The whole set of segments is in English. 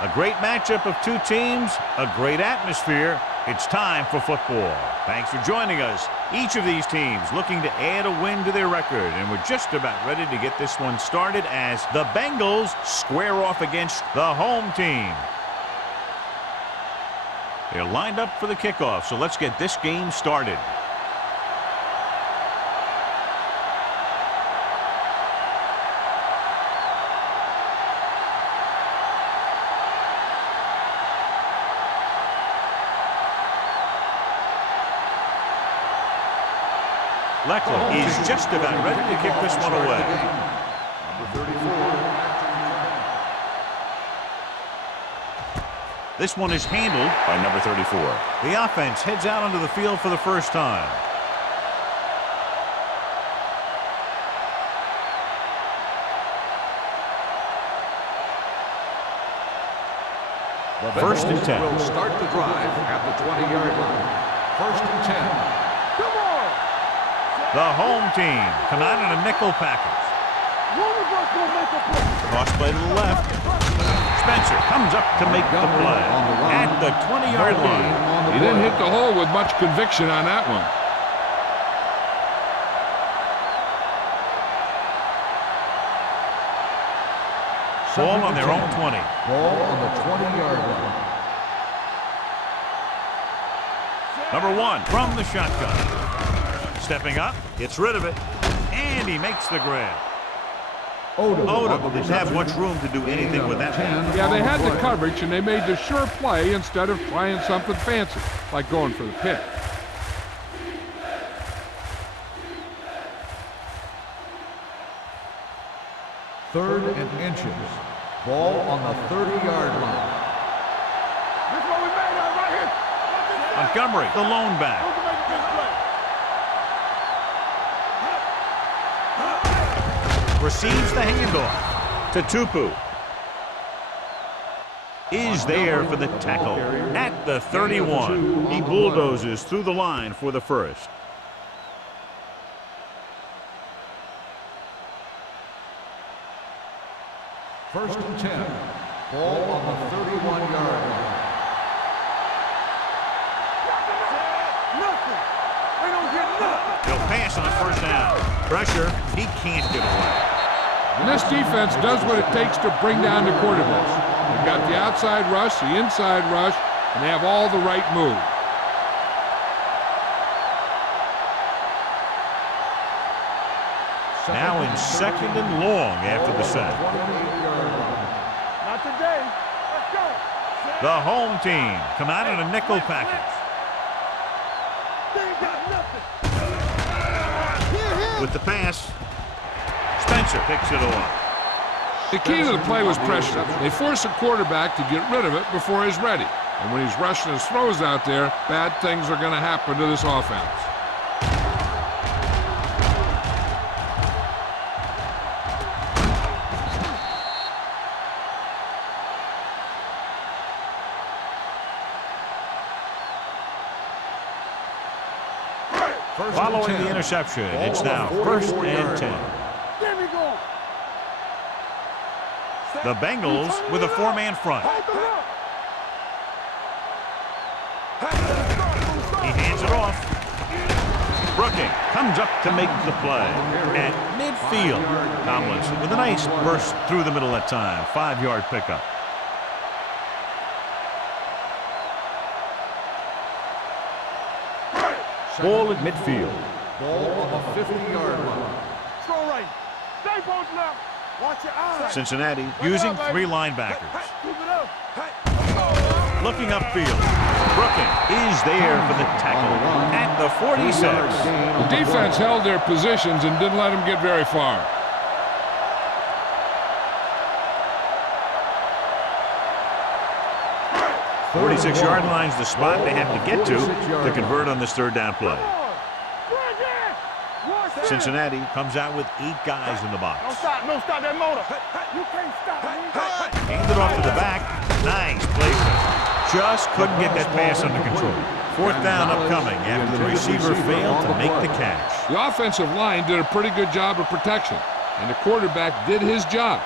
A great matchup of two teams, a great atmosphere. It's time for football. Thanks for joining us. Each of these teams looking to add a win to their record, and we're just about ready to get this one started as the Bengals square off against the home team. They're lined up for the kickoff, so let's get this game started. Leckler is just about ready to kick this one away. Number 34. This one is handled by number 34. The offense heads out onto the field for the first time. The First and 10. Will start the drive at the 20-yard line. First and 10. The home team come out in a nickel package. Cross play to the left. Spencer comes up to make the play at the 20-yard line. He didn't hit the hole with much conviction on that one. Ball on their own 20. Ball on the 20-yard line. Number 1 from the shotgun. Stepping up, gets rid of it, and he makes the grab. Odom didn't have much room to do anything with that. Yeah, they had the coverage, and they made the sure play instead of trying something fancy, like going for the pick. Third and inches. Ball on the 30-yard line. Montgomery, the lone back. Receives the handoff to Tupu. Is there for the tackle at the 31. He bulldozes through the line for the first. First and 10. Ball on the 31-yard line. He'll pass on the first down. Pressure, he can't get away. And this defense does what it takes to bring down the quarterbacks. They've got the outside rush, the inside rush, and they have all the right moves. Now in second and long after the sack. Not today. Let's go. The home team come out in a nickel package. With the pass, Spencer picks it off. The key to the play was pressure. They force a quarterback to get rid of it before he's ready. And when he's rushing his throws out there, bad things are going to happen to this offense. Following the interception, it's now first and 10. The Bengals with a four-man front. He hands it off. Brooking comes up to make the play at midfield. Tomlinson with a nice burst through the middle that time. 5-yard pickup. Ball at midfield. Ball on the 50-yard line. Throw right. Stay both left. Watch your eyes. Cincinnati using 3 linebackers. Keep it up. Looking upfield. Brooking is there for the tackle at the 46. The defense held their positions and didn't let them get very far. The 46-yard line's the spot they have to get to convert on this third down play. Cincinnati comes out with 8 guys in the box. No stop that motor. You can't stop me. Handed off to the back. Nice placement. Just couldn't get that pass under control. 4th down upcoming after the receiver failed to make the catch. The offensive line did a pretty good job of protection, and the quarterback did his job.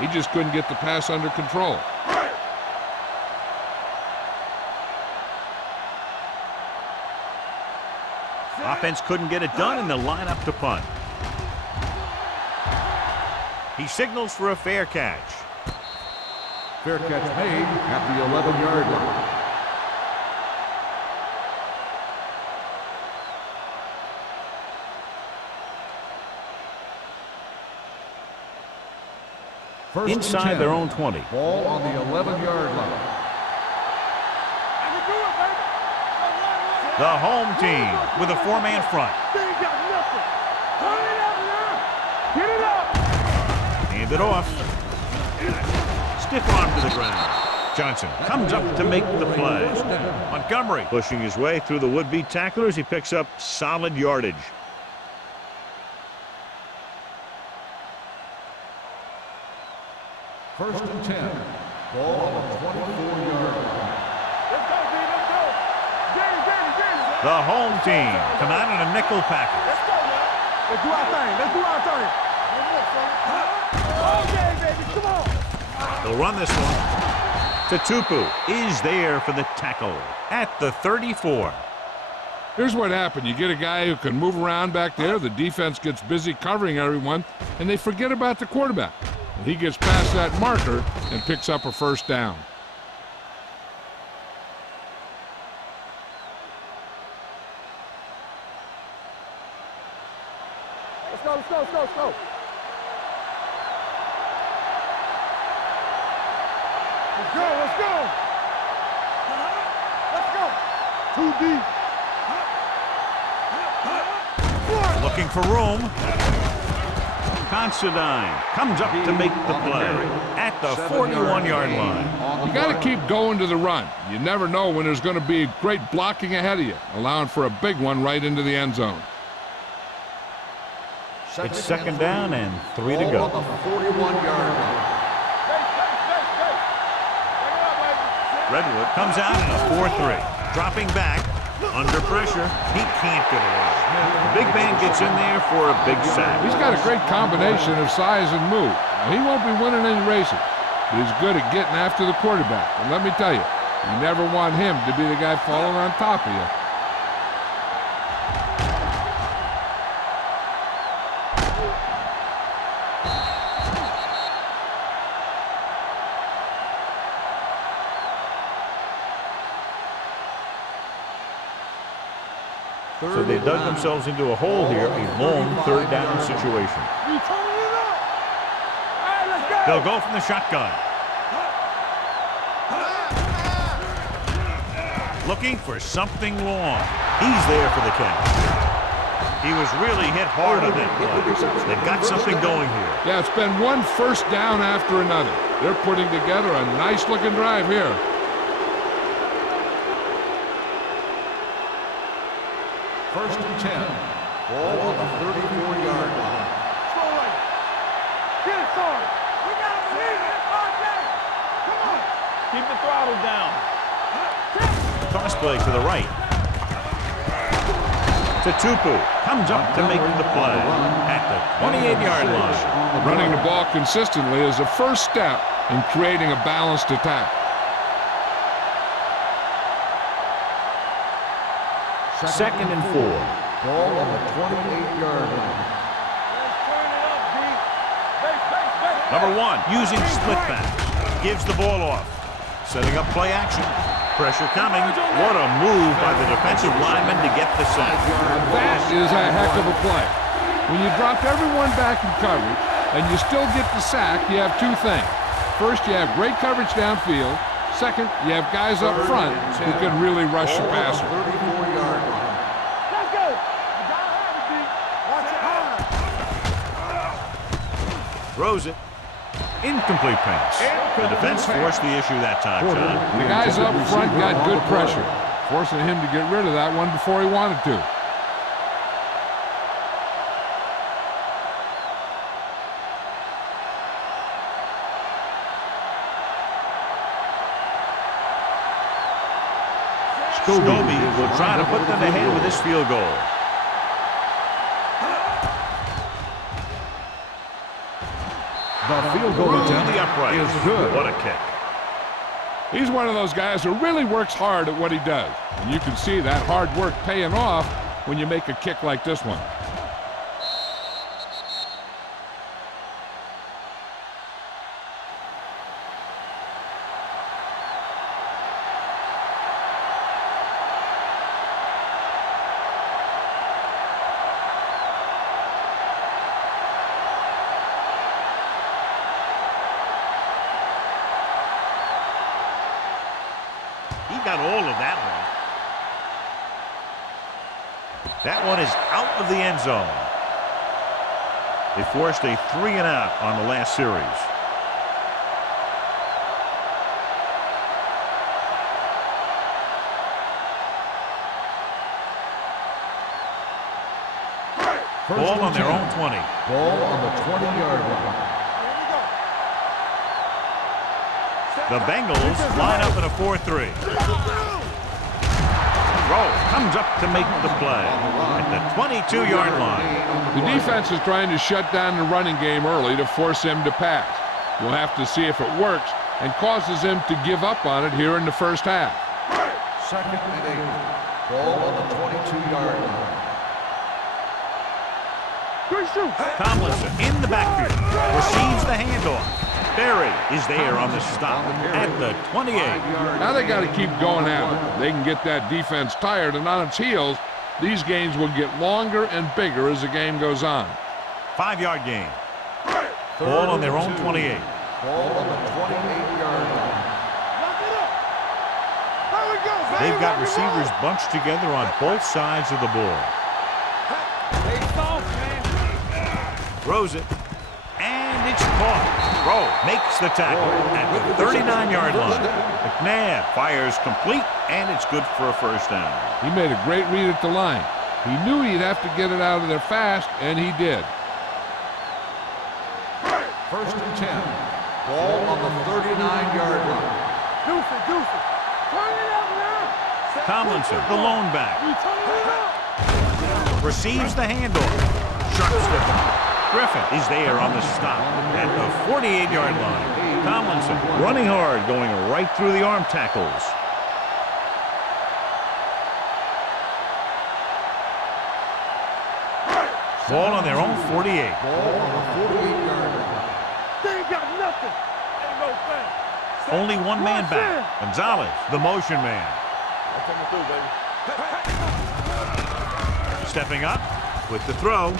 He just couldn't get the pass under control. Offense couldn't get it done, and they'll line up to punt. He signals for a fair catch. Fair catch made at the 11-yard line. First Inside their own 20. Ball on the 11-yard line. The home team with a four-man front. Get it up! Hand it off. Stiff arm to the ground. Johnson comes up to make the play. Montgomery pushing his way through the would-be tacklers. He picks up solid yardage. First and 10. Ball on the 24-yard line. Let's go, D. Let's go. Danny. The home team come out in a nickel package. Let's go, man. Let's do our thing. Let's do our thing. Okay, baby. Come on. They'll run this one. Tatupu is there for the tackle at the 34. Here's what happened. You get a guy who can move around back there. The defense gets busy covering everyone, and they forget about the quarterback. And he gets past that marker and picks up a first down. Let's go. Let's go. Too deep. Looking for room. Considine comes up to make the play at the 41-yard line. You got to keep going to the run. You never know when there's going to be great blocking ahead of you, allowing for a big one right into the end zone. It's second down and 3 to go. On the 41-yard line. Redwood comes out in a 4-3. Dropping back, under pressure. He can't get away. The big man gets in there for a big sack. He's got a great combination of size and move. Now, he won't be winning any races, but he's good at getting after the quarterback. And let me tell you, you never want him to be the guy falling on top of you. So they dug themselves into a hole here, a long third down situation. They'll go from the shotgun. Looking for something long. He's there for the catch. He was really hit hard on that play. They've got something going here. Yeah, it's been one first down after another. They're putting together a nice-looking drive here. First and 10. Ball on the 34-yard line. Get it, son. We got to believe it. Come on. Keep the throttle down. Cross play to the right. Tatupu comes up to make the play at the 28-yard line. Running the ball consistently is the first step in creating a balanced attack. Second and 4. Ball on the 28-yard line. Number 1 using split backs. Gives the ball off. Setting up play action. Pressure coming. What a move by the defensive lineman to get the sack. That is a heck of a play. When you drop everyone back in coverage and you still get the sack, you have two things. First, you have great coverage downfield. Second, you have guys up front who can really rush the passer. 34-yard line. Let's go. You gotta have it, D. Watch it hard. Throws it. Incomplete pass. The defense forced the issue that time, John. The guys up front got good pressure, forcing him to get rid of that one before he wanted to. Scobie will try to put them ahead with this field goal. The field goal attempt The upright. is good. What a kick. He's one of those guys who really works hard at what he does. And you can see that hard work paying off when you make a kick like this one. He got all of that one. That one is out of the end zone. They forced a 3-and-out on the last series. Ball on their own 20. Ball on the 20-yard line. The Bengals line up in a 4-3. Rowe comes up to make the play at the 22-yard line. The defense is trying to shut down the running game early to force him to pass. We'll have to see if it works and causes him to give up on it here in the first half. 2nd and 8. Ball on the 22-yard line. Tomlinson in the backfield. Receives the handoff. Berry is there on the stop at the 28. Now they got to keep going at it. They can get that defense tired and on its heels. These games will get longer and bigger as the game goes on. 5-yard gain. Ball on their own 28. Ball on the 28-yard line. They've got receivers bunched together on both sides of the ball. Throws it. And it's caught. Rowe makes the tackle at the 39-yard line. McNabb fires complete, and it's good for a first down. He made a great read at the line. He knew he'd have to get it out of there fast, and he did. 1st and 10. Ball on the 39-yard line. Tomlinson, the lone back. Receives the handoff. Sharp slip. Griffin is there on the stop at the 48-yard line. Tomlinson running hard, going right through the arm tackles. Ball on their own 48. Ball on the 48-yard line. They ain't got nothing. Ain't no thing. Only one man back. Gonzalez, the motion man. That's coming through, baby. Stepping up with the throw.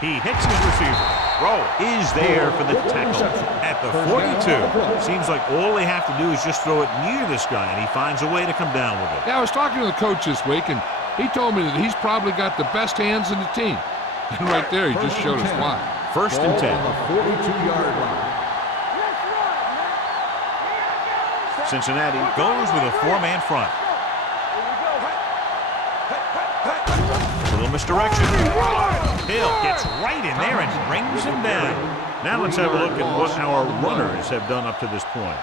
He hits his receiver. Rowe is there for the tackle at the 42. Seems like all they have to do is just throw it near this guy, and he finds a way to come down with it. Yeah, I was talking to the coach this week, and he told me that he's probably got the best hands in the team. And right there, he just showed us why. 1st and 10. On the 42-yard line. Cincinnati goes with a 4-man front. Little misdirection. Hill gets right in there and brings him down. Now let's have a look at what our runners have done up to this point.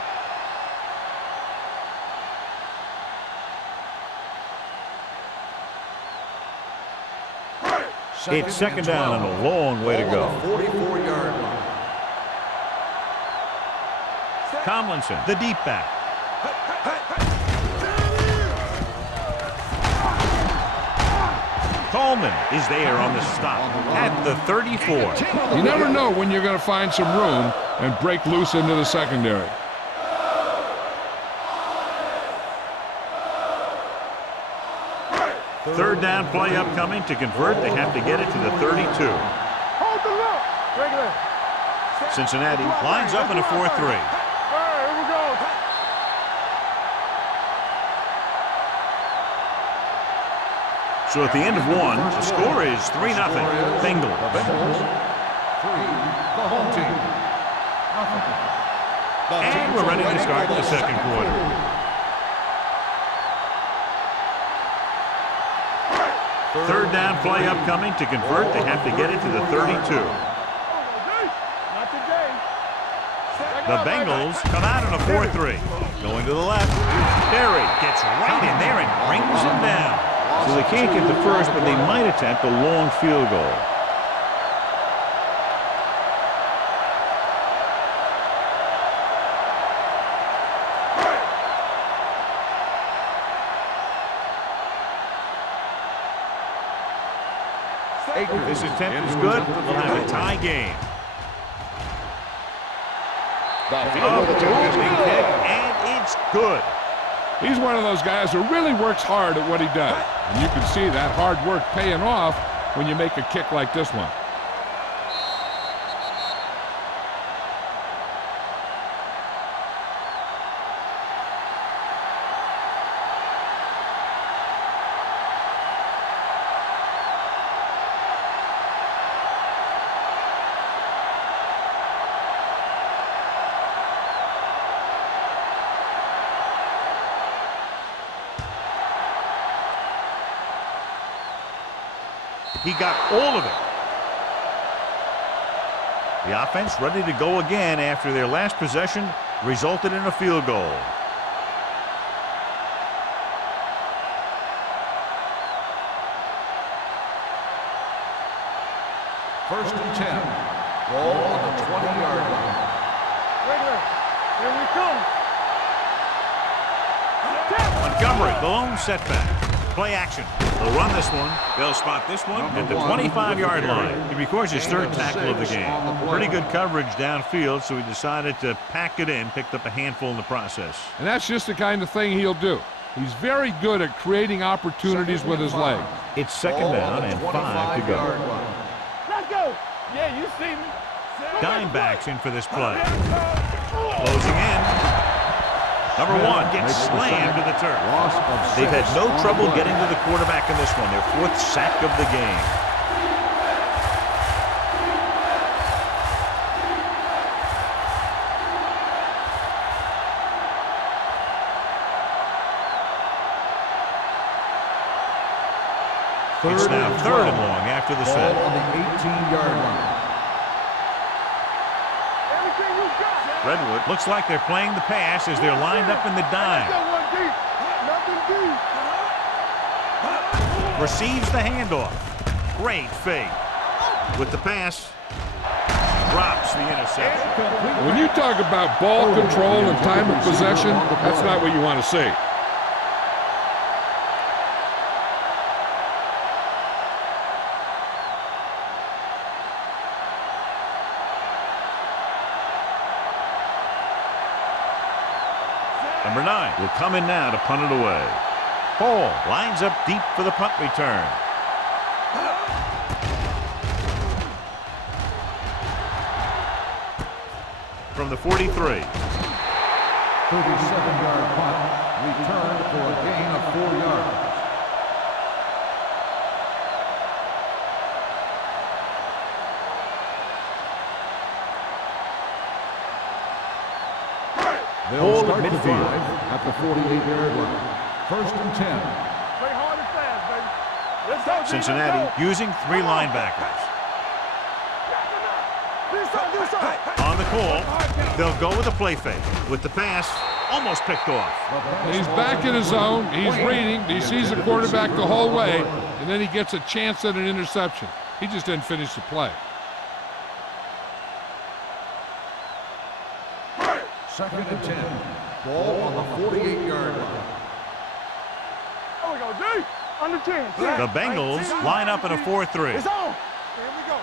It's 2nd down and a long way to go. 44-yard line. Tomlinson, the deep back. Coleman is there on the stop at the 34. You never know when you're going to find some room and break loose into the secondary. Third down play upcoming. To convert, they have to get it to the 32. Hold the look. Regular. Cincinnati lines up in a 4-3. All right, here we go. So at the end of one, the score is 3-0. Bengals. The Bengals. 3. The home team. Nothing. And we're ready to start the second quarter. Third down play upcoming. To convert, they have to get it to the 32. Not today. The Bengals come out in a 4-3. Going to the left. Berry gets right in there and brings him down. So they can't get the first, but they might attempt a long field goal. Akers. This attempt is good. We'll have a tie game. Oh, moving kick, and it's good. He's one of those guys who really works hard at what he does. And you can see that hard work paying off when you make a kick like this one. He got all of it. The offense ready to go again after their last possession resulted in a field goal. First and 10. Ball on the 20-yard line. Here we come. Montgomery, the lone setback. Play action. They'll run this one. They'll spot this one at the 25-yard line. He records his third tackle of the game. Pretty good coverage downfield, so he decided to pack it in, picked up a handful in the process. And that's just the kind of thing he'll do. He's very good at creating opportunities with his legs. It's second down and 5 to go. Let's go. Yeah, you see me. Dime backs in for this play. Closing in. Number 1 gets slammed to the turf. They've had no trouble getting to the quarterback in this one. Their 4th sack of the game. It's now 3rd and long after the set. Ball on the 18-yard line. Redwood looks like they're playing the pass as they're lined up in the dime. Receives the handoff. Great fake. With the pass, drops the interception. When you talk about ball control and time of possession, that's not what you want to see. Number 9 will come in now to punt it away. Hall lines up deep for the punt return. From the 43. 37-yard punt. Returned for a gain of 4 yards. They'll start the drive at the 48-yard line. First and 10. Play hard and fast, baby. Let's go, Cincinnati using 3 linebackers. On the call, they'll go with a play fake. With the pass, almost picked off. He's back in his zone. He's reading. He sees the quarterback the whole way, and then he gets a chance at an interception. He just didn't finish the play. Second and 10. Ball on the 48-yard line. There we go, D. Under 10. The Bengals line up in a 4-3. It's on. Here we go.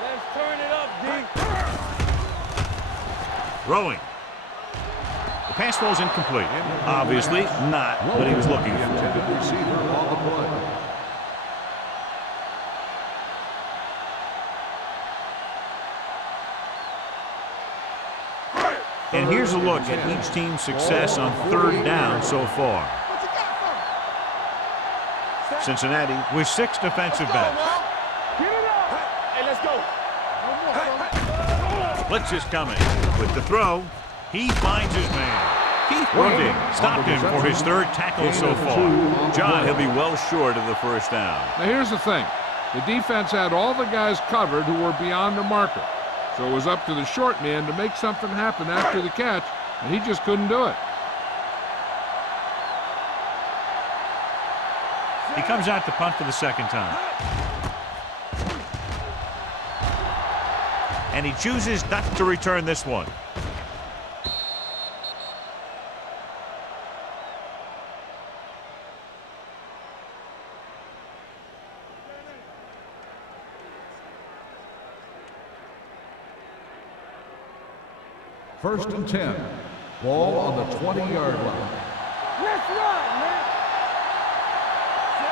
Let's turn it up, D. Throwing. The pass falls incomplete. Obviously not what he was looking for. Intended receiver on the play. And here's a look at each team's success on 3rd down so far. Cincinnati with 6 defensive backs. Get it up. Hey, let's go. Blitz is coming. With the throw, he finds his man. Keith Brunding stopped him for his 3rd tackle so far. John, he'll be well short of the 1st down. Now here's the thing. The defense had all the guys covered who were beyond the marker. So it was up to the short man to make something happen after the catch, and he just couldn't do it. He comes out to punt for the 2nd time. And he chooses not to return this one. First and 10. Ball on the 20-yard line. Let's run, man.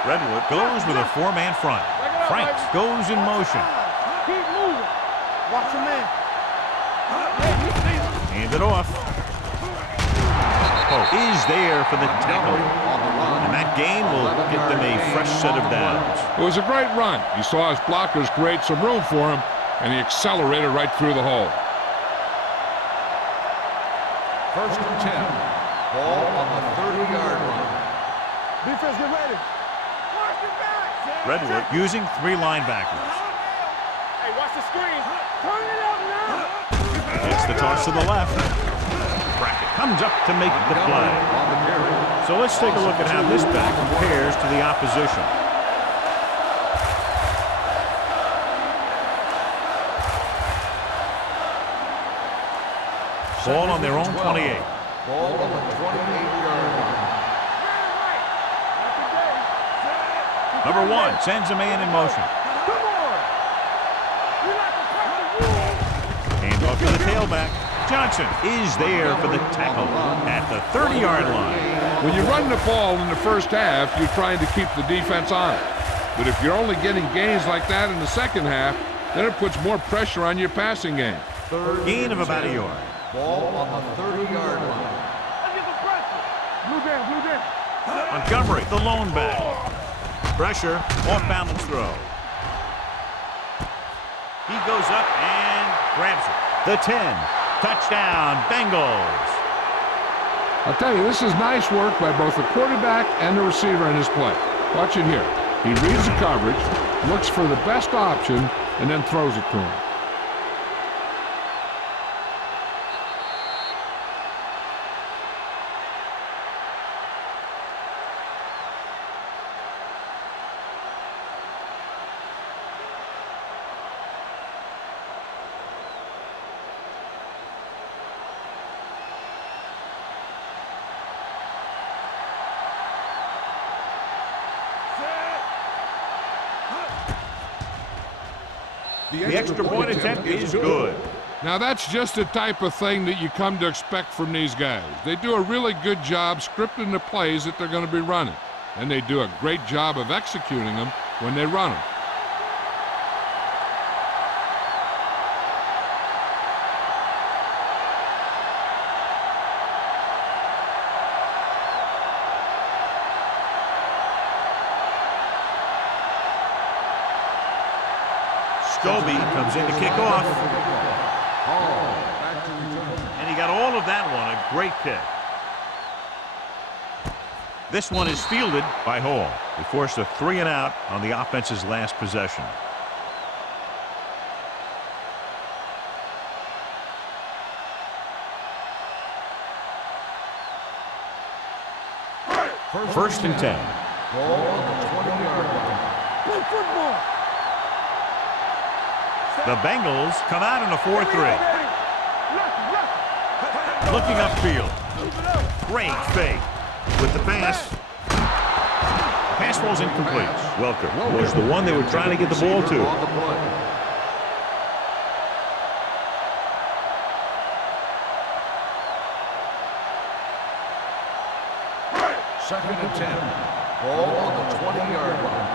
Redwood goes with a four-man front. Franks goes in motion. Keep moving. Watch your man. Hand it off. Oh, is there for the tackle. And that gain will get them a fresh set of downs. It was a great run. He saw his blockers create some room for him, and he accelerated right through the hole. First and 10. Ball on the 30-yard line. Defense, get ready. Watch your back. Redwood using three linebackers. Hey, watch the screen. Turn it up now. Gets the toss to the left. Brackett comes up to make the play. So let's take a look at how this back compares to the opposition. Ball on their own 28. Ball on the 28-yard line. Number one sends a man in motion. Come on. You like to break the rules. Hand off to the tailback. Johnson is there for the tackle at the 30-yard line. When you run the ball in the first half, you're trying to keep the defense on it. But if you're only getting gains like that in the second half, then it puts more pressure on your passing game. Gain of about a yard. Ball on the 30-yard line. Let's get some pressure. Blue down. Montgomery, the lone back. Pressure, off-balance throw. He goes up and grabs it. The 10. Touchdown, Bengals. I'll tell you, this is nice work by both the quarterback and the receiver in his play. Watch it here. He reads the coverage, looks for the best option, and then throws it to him. The extra point attempt is good. Now that's just the type of thing that you come to expect from these guys. They do a really good job scripting the plays that they're going to be running. And they do a great job of executing them when they run them. Scobie comes in to kick off. And he got all of that one, a great kick. This one is fielded by Hall. He forced a 3-and-out on the offense's last possession. First and 10. Ball on the 20-yard line. Play football. The Bengals come out in a 4-3. Looking upfield. Great fake. With the pass. Pass rolls incomplete. Welker was the one they were trying to get the ball to. Second and 10. Ball on the 20-yard line.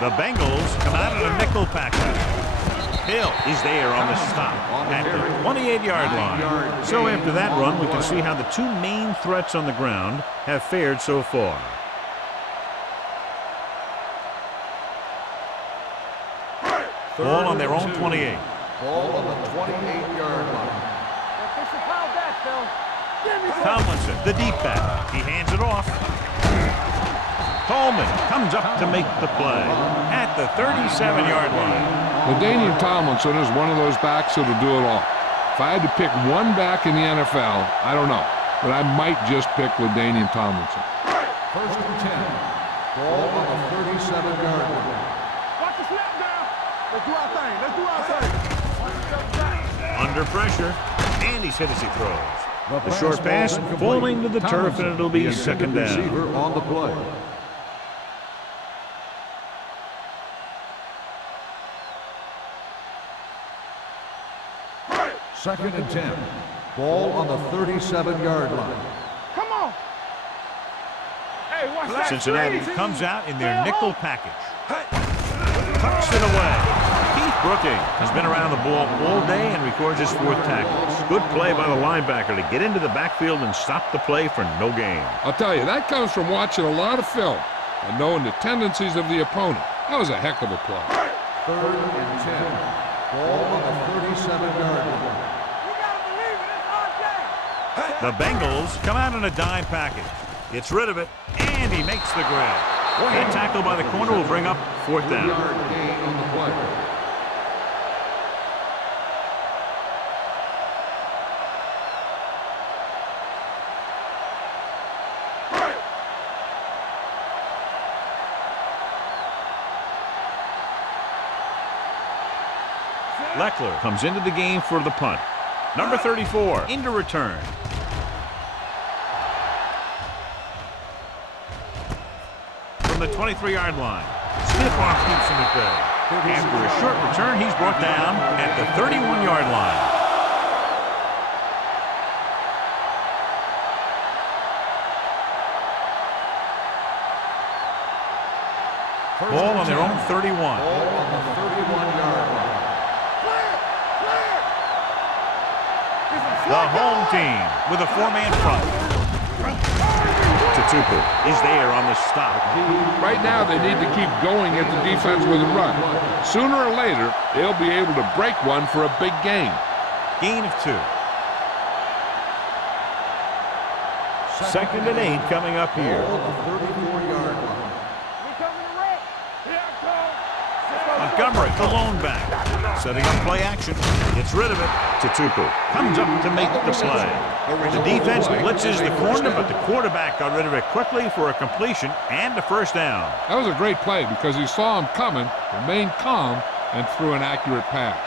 The Bengals come out in a nickel package. Hill is there on the stop at the 28-yard line. So after that run, we can see how the two main threats on the ground have fared so far. Ball on their own 28. Ball on the 28-yard line. Tomlinson, the deep back. He hands it off. Coleman comes up to make the play at the 37-yard line. LaDainian Tomlinson is one of those backs that'll do it all. If I had to pick one back in the NFL, I don't know, but I might just pick LaDainian Tomlinson. First and 10. Ball on the 37-yard line. Watch the snap down. Let's do our thing. Let's do our thing. Under pressure, and he's hit as he throws. The short pass falling to the turf, and it'll be second down. Receiver on the play. 2nd and 10. Ball on the 37-yard line. Come on. Hey, watch that. Cincinnati screen. comes out in their nickel package. Tucks it away. Keith Brooking has been around the ball all day and records his 4th tackle. Good play by the linebacker to get into the backfield and stop the play for no gain. I'll tell you, that comes from watching a lot of film and knowing the tendencies of the opponent. That was a heck of a play. 3rd and 10. Ball on the 37-yard line. The Bengals come out in a dime package. Gets rid of it, and he makes the grab. That tackle by the corner will bring up 4th down. 3-yard gain on the play. Leckler comes into the game for the punt. Number 34 into return. From the 23-yard line, stiff arm keeps him at bay. After a short return, he's brought down at the 31-yard line. Ball on their own 31. Ball on the 31-yard line. The home team with a 4-man front. Tutupu is there on the stop. Right now, they need to keep going at the defense with a run. Sooner or later, they'll be able to break one for a big gain. Gain of 2. 2nd and 8 coming up here. Ball on the 34-yard line. Montgomery, the lone back. Setting up play action. Gets rid of it. Tutupu comes up to make the play. The defense blitzes the corner, but the quarterback got rid of it quickly for a completion and a 1st down. That was a great play because he saw him coming, remained calm, and threw an accurate pass.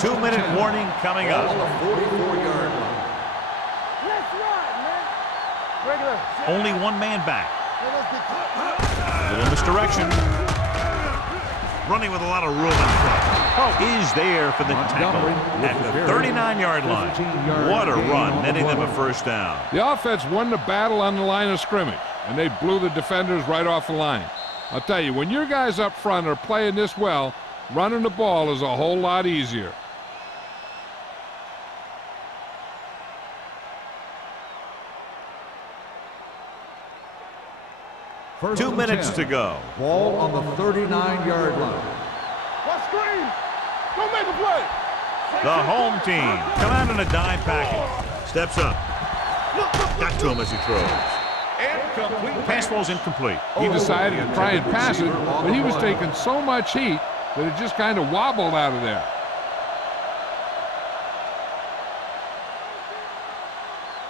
2-minute warning coming Ball up. on the 44-yard line. Let's run, man. Regular. Only 1 man back. A little misdirection. Running with a lot of room in front. Is there for the tackle at the 39-yard line. What a run, netting them a 1st down. The offense won the battle on the line of scrimmage, and they blew the defenders right off the line. I'll tell you, when your guys up front are playing this well, running the ball is a whole lot easier. First 2 and minutes 10. to go. Ball on the 39-yard line. What screen? Go make a play. The home team come out in a dime package. Steps up. Got to him as he throws. Incomplete. Pass ball's incomplete. He decided to try and pass it, but he was taking so much heat that it just kind of wobbled out of there.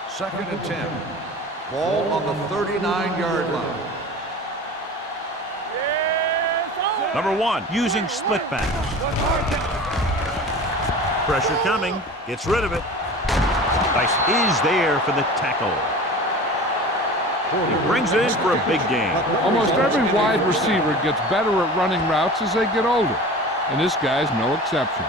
Second and 10. Ball on the 39-yard line. Number 1 using split backs. Pressure coming. Gets rid of it. Dice is there for the tackle. He brings it in for a big gain. Almost every wide receiver gets better at running routes as they get older, and this guy's no exception.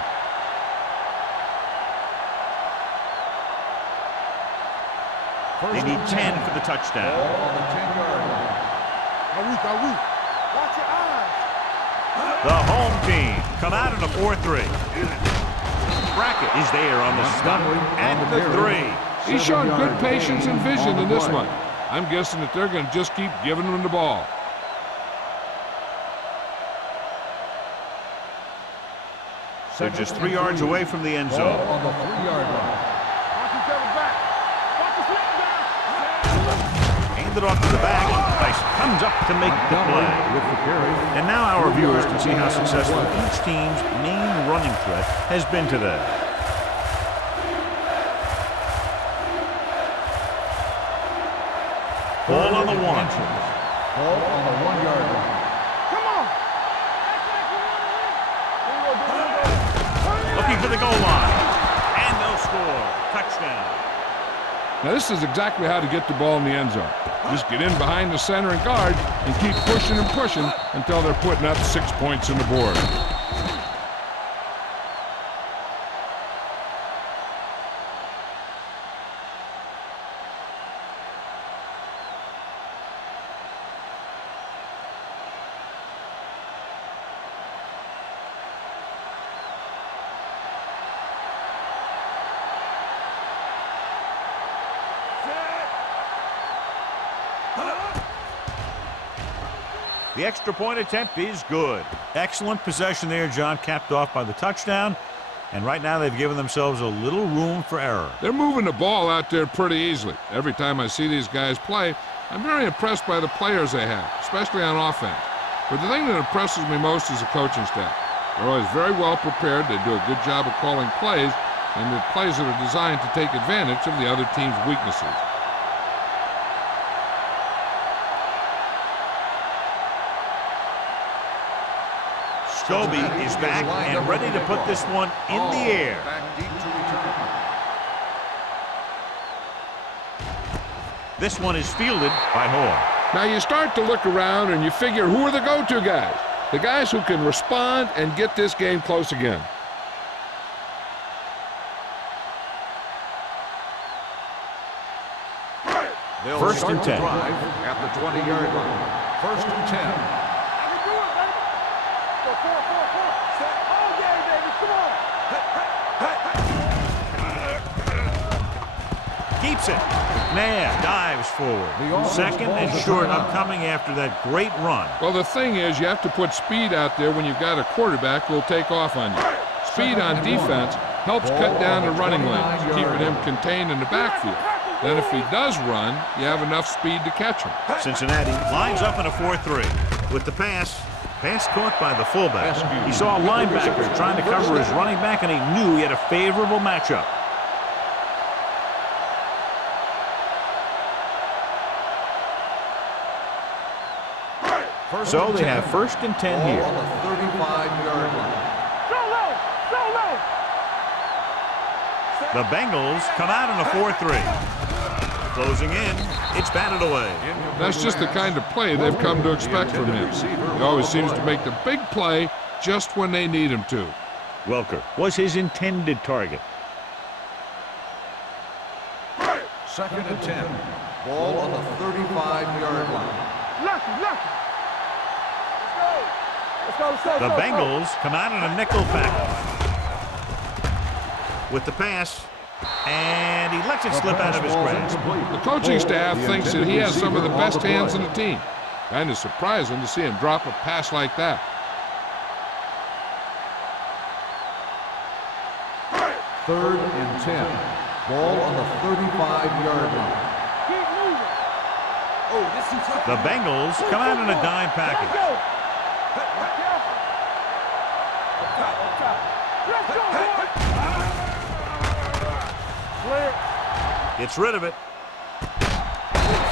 They need 10 for the touchdown. Ball on the 10-yard line. Watch your eyes. The home team come out in a 4-3. Brackett is there on the stop at the 3. He's shown good patience and vision in this one. I'm guessing that they're going to just keep giving him the ball. They're just 3 yards away from the end Ball zone. on the 3-yard line. Watch each other back. Watch the slip down. Handed off to the back. Dice comes up to make the play. With the carry. And now our viewers can see how successful each team's main running threat has been today. Ball on the 1. Ball on the 1-yard line. Come on. Looking for the goal line. And they'll score. Touchdown. Now, this is exactly how to get the ball in the end zone. Just get in behind the center and guard and keep pushing and pushing until they're putting up 6 points on the board. The extra point attempt is good. Excellent possession there, John, capped off by the touchdown. And right now they've given themselves a little room for error. They're moving the ball out there pretty easily. Every time I see these guys play, I'm very impressed by the players they have, especially on offense. But the thing that impresses me most is the coaching staff. They're always very well prepared. They do a good job of calling plays, and the plays that are designed to take advantage of the other team's weaknesses. Scobie is back and ready to put this one in the air. This one is fielded by Hall. Now you start to look around and you figure, who are the go-to guys? The guys who can respond and get this game close again. First and 10. At the 20-yard line. First and 10. Keeps it. McNabb dives forward. Second and short upcoming after that great run. Well, the thing is, you have to put speed out there when you've got a quarterback who will take off on you. Speed on defense helps cut down the running lanes, keeping him contained in the backfield. Then if he does run, you have enough speed to catch him. Cincinnati lines up in a 4-3. With the pass caught by the fullback. He saw a linebacker trying to cover his running back, and he knew he had a favorable matchup. So they have first and 10 here. On the 35-yard line. The Bengals come out in a 4-3. Closing in, it's batted away. That's just the kind of play they've come to expect from him. He always seems to make the big play just when they need him to. Welker was his intended target. Second and 10. Ball on the 35-yard line. Lucky. Let's go. The Bengals come out in a nickel package. With the pass, and he lets it slip out of his grasp. The coaching staff thinks that he has some of the best hands in the team. Kind of surprising to see him drop a pass like that. Third and 10. Ball on the 35-yard line. Keep moving. Oh, this is tough. The Bengals come out in a dime package. Let's go, boy. Clear. Gets rid of it.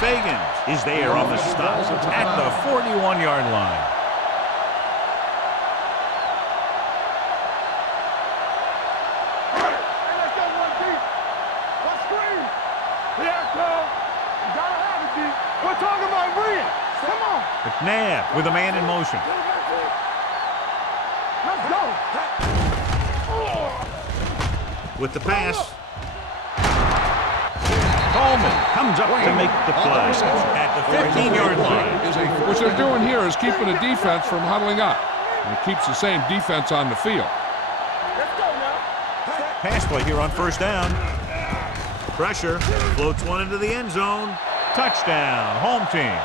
Fagan is there on the stop at the 41-yard line. Hey, let's go one deep. Let's screen. Here it comes. You gotta have it deep. We're talking about Reed. Come on. McNabb with a man in motion. Let's go. With the pass. Coleman comes up to make the play at the 15-yard line. What they're doing here is keeping the defense from huddling up. And it keeps the same defense on the field. Let's go now. Pass play here on first down. Pressure. Floats one into the end zone. Touchdown. Home team.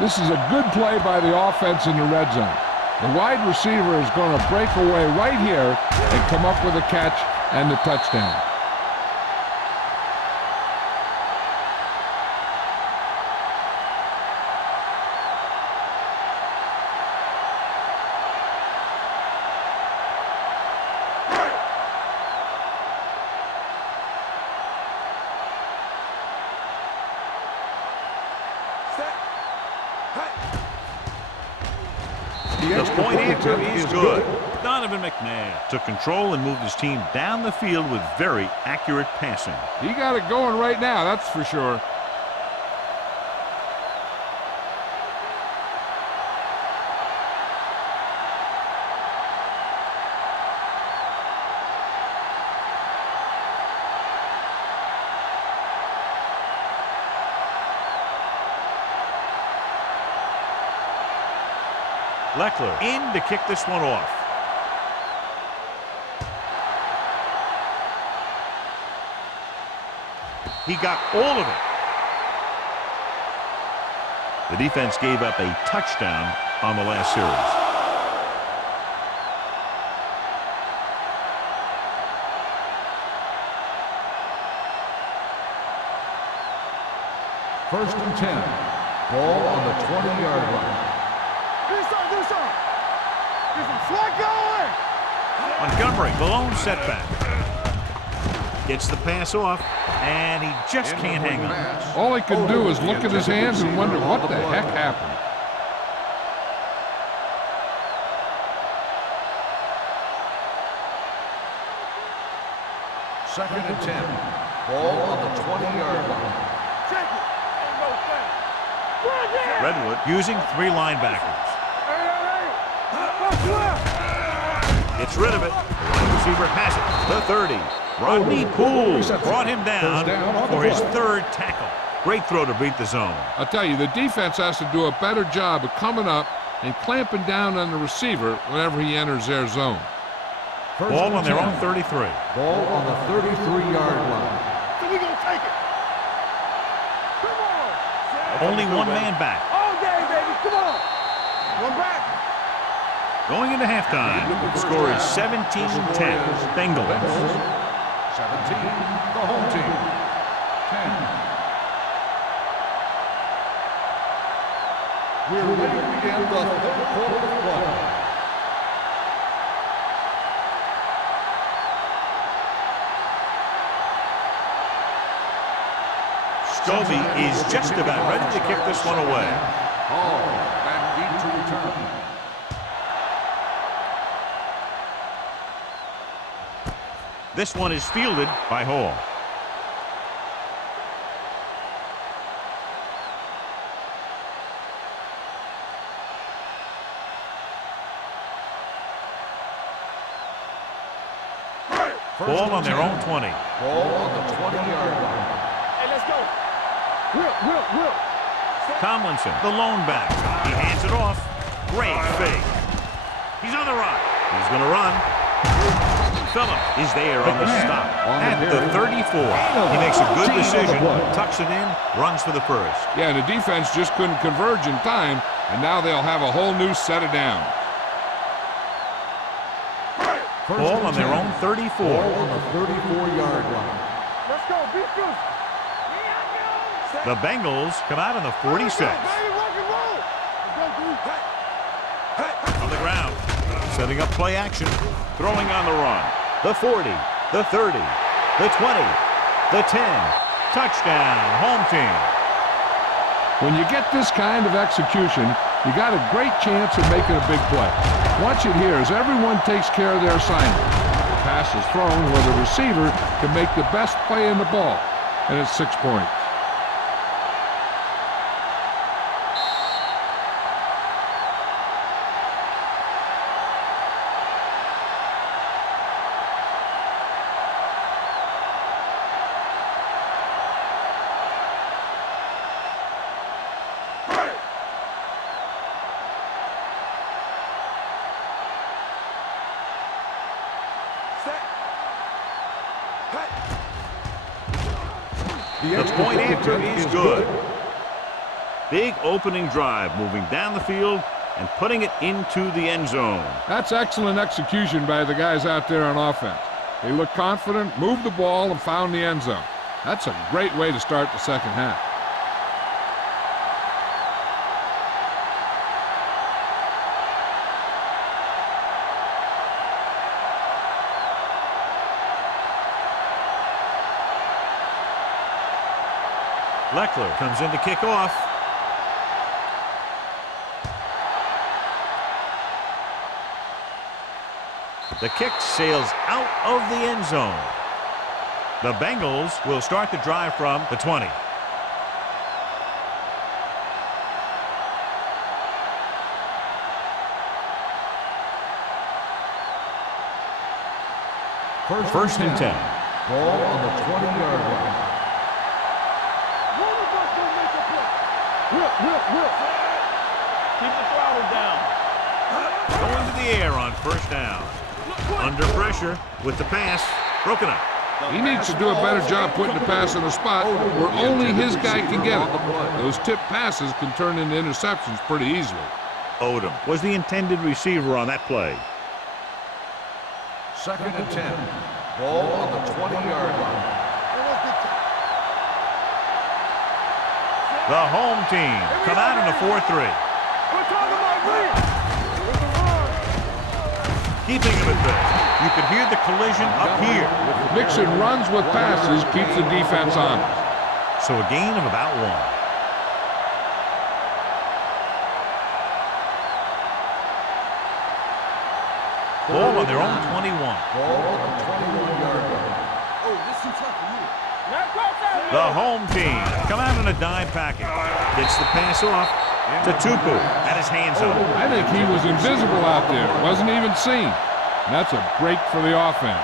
This is a good play by the offense in the red zone. The wide receiver is going to break away right here and come up with a catch and the touchdown. The point answer is good. Donovan McNabb took control and moved his team down the field with very accurate passing. He got it going right now, that's for sure. Leckler in to kick this one off. He got all of it. The defense gave up a touchdown on the last series. First and 10. Ball on the 20-yard line. Do some. Get some slack going. Montgomery, the lone setback. Gets the pass off, and he just can't hang on. All he can do is look at his hands and wonder what the heck happened. Second and 10. Ball on the 20-yard line. Check it. Ain't no thing. Redwood using 3 linebackers. Gets rid of it. The wide receiver has it. The 30. Rodney Poole brought him down for his 3rd tackle. Great throw to beat the zone. I'll tell you, the defense has to do a better job of coming up and clamping down on the receiver whenever he enters their zone. Ball on their own 33. Ball on the 33-yard line. So we gonna take it. Come on. Only one man back. All day, baby. Come on. One back. Going into halftime, the score is 17-10. Bengals. 17, the home team. 10. We're ready to begin the 3rd quarter of play. Scobie is just about ready to kick this one away. Hall back deep to return. This one is fielded by Hall. Ball on their own 20. Ball on the 20-yard line. Hey, let's go. Will. Tomlinson, the lone back. He hands it off. Great fake. He's on the run. He's going to run. Phillips is there on the stop at the 34. He makes a good decision, tucks it in, runs for the first. Yeah, the defense just couldn't converge in time, and now they'll have a whole new set of downs. Ball on their own 34. Ball on the 34-yard line. Let's go. Beat this. The Bengals come out on the 46. On the ground, setting up play action, throwing on the run. The 40, the 30, the 20, the 10. Touchdown, home team. When you get this kind of execution, you got a great chance of making a big play. Watch it here as everyone takes care of their assignment. The pass is thrown where the receiver can make the best play in the ball, and it's 6 points. The point after is good. Big opening drive, moving down the field and putting it into the end zone. That's excellent execution by the guys out there on offense. They looked confident, moved the ball, and found the end zone. That's a great way to start the second half. Leckler comes in to kick off. The kick sails out of the end zone. The Bengals will start the drive from the 20. First and 10. Ball on the 20-yard line. Will. Keep the throttle down. Going to the air on first down. Under pressure with the pass. Broken up. He needs to do a better job putting the pass in a spot where only his guy can get it. Those tip passes can turn into interceptions pretty easily. Odom was the intended receiver on that play. 2nd and 10. Ball on the 20-yard line. The home team come out in a 4-3. We're talking about Reed. Keeping him at bay. You could hear the collision up here. Mixing runs with passes keeps the defense honest. So a gain of about 1. Ball on their own 21. Ball on the 21-yard line. The home team come out in a dime package. Gets the pass off to Tupu. Had his hands on it. I think he was invisible out there. Wasn't even seen. And that's a break for the offense.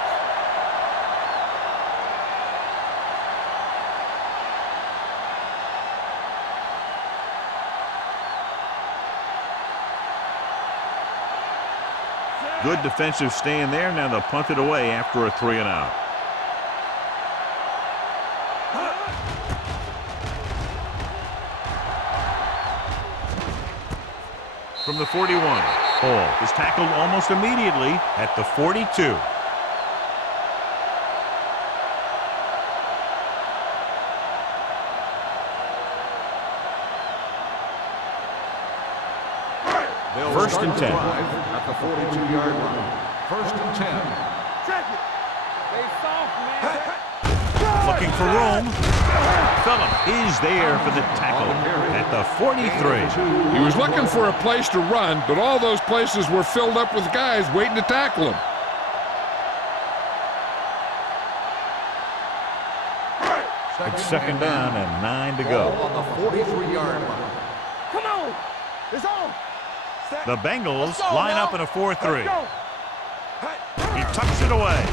Good defensive stand there. Now they'll punt it away after a 3-and-out. From the 41, Hall is tackled almost immediately at the 42. First and 10. At the 42-yard line. 1st and 10. Check it. They soft, man. Looking for room. Phillip is there for the tackle at the 43. He was looking for a place to run, but all those places were filled up with guys waiting to tackle him. It's 2nd down and 9 to Ball go. on the 43-yard line. Come on. It's on. The Bengals line up in a 4-3. Go. He tucks it away.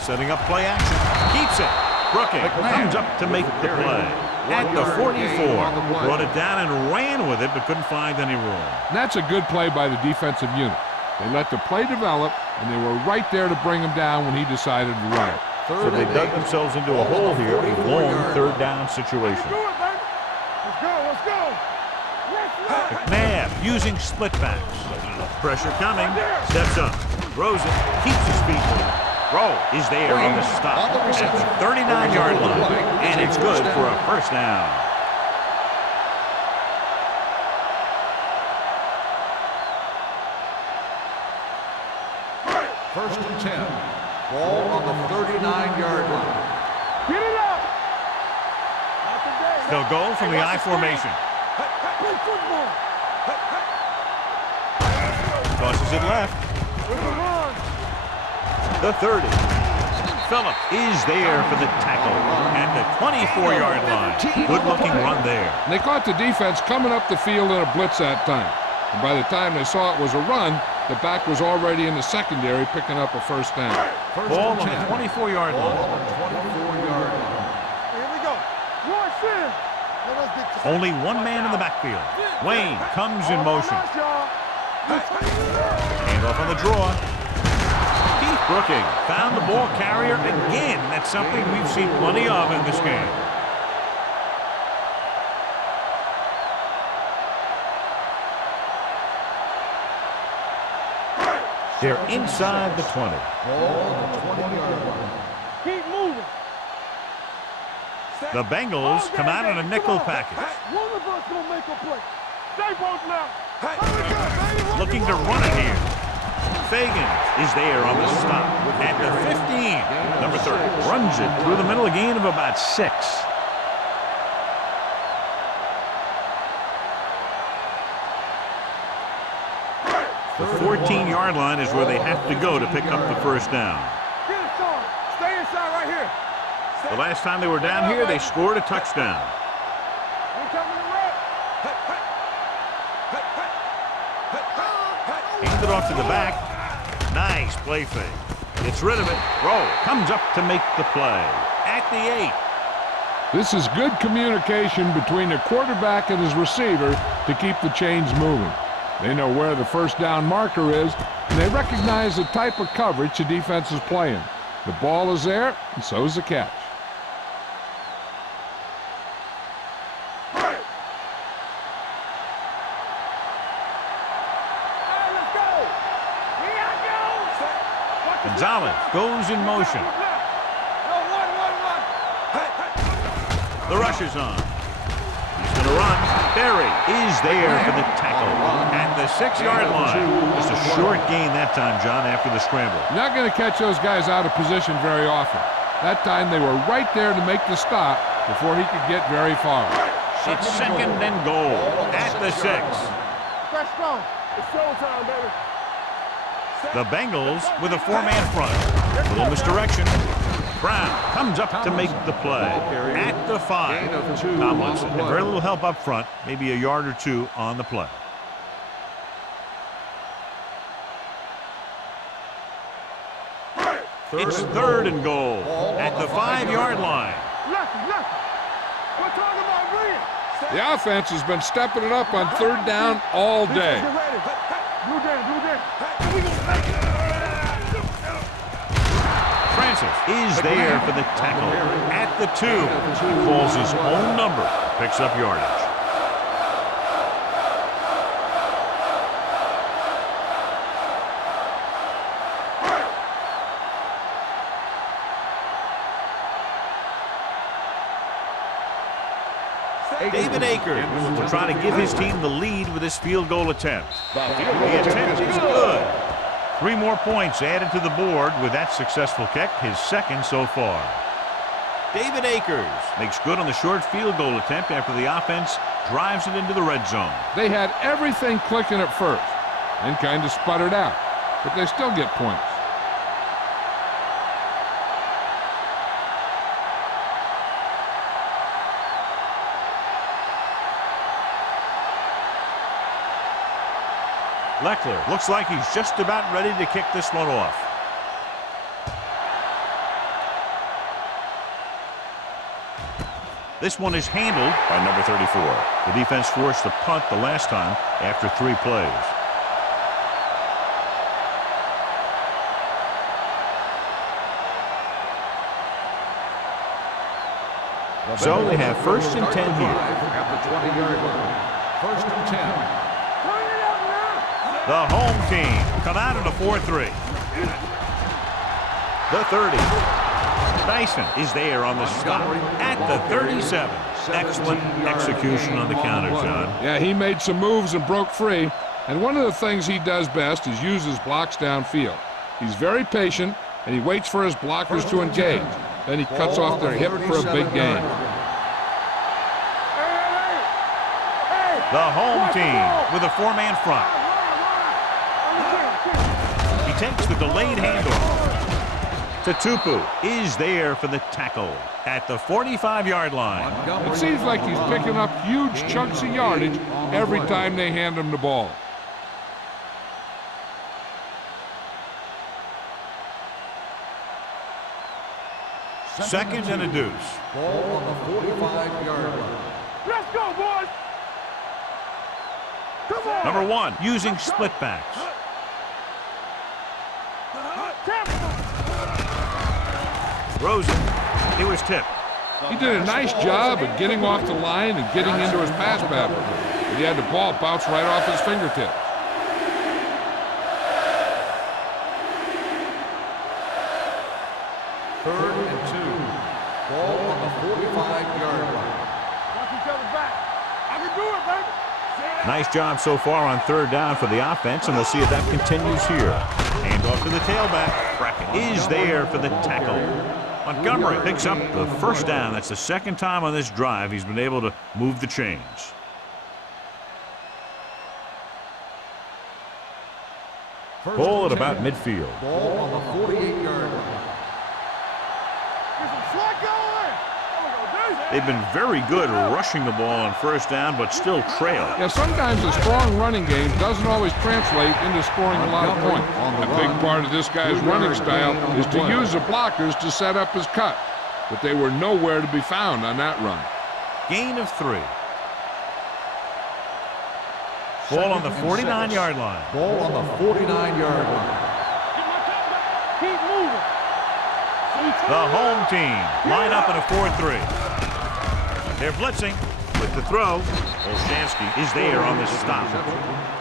Setting up play action. Keeps it. Brooking comes up to make the play. At the 44. Brought it down and ran with it, but couldn't find any room. And that's a good play by the defensive unit. They let the play develop, and they were right there to bring him down when he decided to run it. So they dug themselves into a hole here, a long 3rd down situation. Do it, baby. Let's go. Let's go. McNabb using split backs. Pressure coming. Steps up. Throws it. Keeps his feet moving. Rowe is there on the stop at the 39-yard line. And it's good for a 1st down. First and 10. Ball on the 39-yard line. Get it up. Not today. They'll go from the I formation. Play football. Tosses it left. With the run. The 30. Phillip is there for the tackle at the 24-yard line. Good-looking run there. And they caught the defense coming up the field in a blitz that time. And by the time they saw it was a run, the back was already in the secondary picking up a 1st down. Ball on the 24-yard Ball line. on the 24-yard line. Here we go. One sin. Let us get this. Only one man in the backfield. Wayne comes in motion. Handoff on the draw. Keith Brooking found the ball carrier again. That's something we've seen plenty of in this game. They're inside the 20. Ball on the 20-yard line. Keep moving. The Bengals come out in a nickel package. One of us gonna make a play. Stay both now. Looking to run it here. Fagan is there on the stop at the 15. Number 30 runs it through the middle, a gain of about 6. The 14-yard line is where they have to go to pick up the 1st down. Get it, son. Stay inside right here. The last time they were down here, they scored a touchdown. We coming to red. Handed off to the back. Nice play fake. Gets rid of it. Rowe comes up to make the play. At the 8. This is good communication between the quarterback and his receiver to keep the chains moving. They know where the 1st down marker is, and they recognize the type of coverage the defense is playing. The ball is there, and so is the catch. Gonzalez goes in motion. The rush is on. He's going to run. Berry is there for the tackle at the 6-yard line. Just a short gain that time, John, after the scramble. You're not going to catch those guys out of position very often. That time they were right there to make the stop before he could get very far. It's second and goal at the 6. Let's go. It's showtime, baby. The Bengals with a 4-man front. Little misdirection. Brown comes up to make the play at the 5. Tomlinson had very little help up front, maybe a yard or two on the play. It's third and goal at the 5-yard line. We're talking about Green. The offense has been stepping it up on 3rd down all day. Francis is there for the tackle at the 2. He calls his own number, picks up yardage. David Akers will try to give his team the lead with this field goal attempt. The attempt is good. 3 more points added to the board with that successful kick, his 2nd so far. David Akers makes good on the short field goal attempt after the offense drives it into the red zone. They had everything clicking at first and kind of sputtered out, but they still get points. Leckler looks like he's just about ready to kick this one off. This one is handled by number 34. The defense forced the punt the last time after 3 plays. So they have 1st and 10 here. At the 20-yard line. 1st and 10. The home team come out at a 4-3. The 30. Dyson is there on the stop at the 37. Excellent execution on the counter, John. Yeah, he made some moves and broke free. And one of the things he does best is use his blocks downfield. He's very patient, and he waits for his blockers to engage. Then he cuts off their hip for a big gain. The home team with a 4-man front. He takes the delayed handoff. Tatupu is there for the tackle at the 45-yard line. It seems like he's picking up huge chunks of yardage every time they hand him the ball. Second and a deuce. Ball on the 45-yard line. Let's go, boys. Come on. Number 1 using split backs. Rosen, he was tipped. He did a nice job of getting off the line and getting into his pass pattern. But he had the ball bounce right off his fingertips. Third and 2. Ball on the 45-yard line. Watch each other back. I can do it, baby. Nice job so far on 3rd down for the offense, and we'll see if that continues here. Hand off to the tailback. Brackett is there for the tackle. Montgomery picks up the 1st down. That's the 2nd time on this drive he's been able to move the chains. Ball at about midfield. Ball on the 48-yard line. Get some slot going. They've been very good rushing the ball on 1st down, but still trail. Yeah, sometimes a strong running game doesn't always translate into scoring a lot of points. A big part of this guy's running style is to use the blockers to set up his cut. But they were nowhere to be found on that run. Gain of 3. Ball on the 49-yard line. Ball on the 49-yard line. Keep moving. The home team line up in a 4-3. They're blitzing with the throw. Olshansky is there on the stop.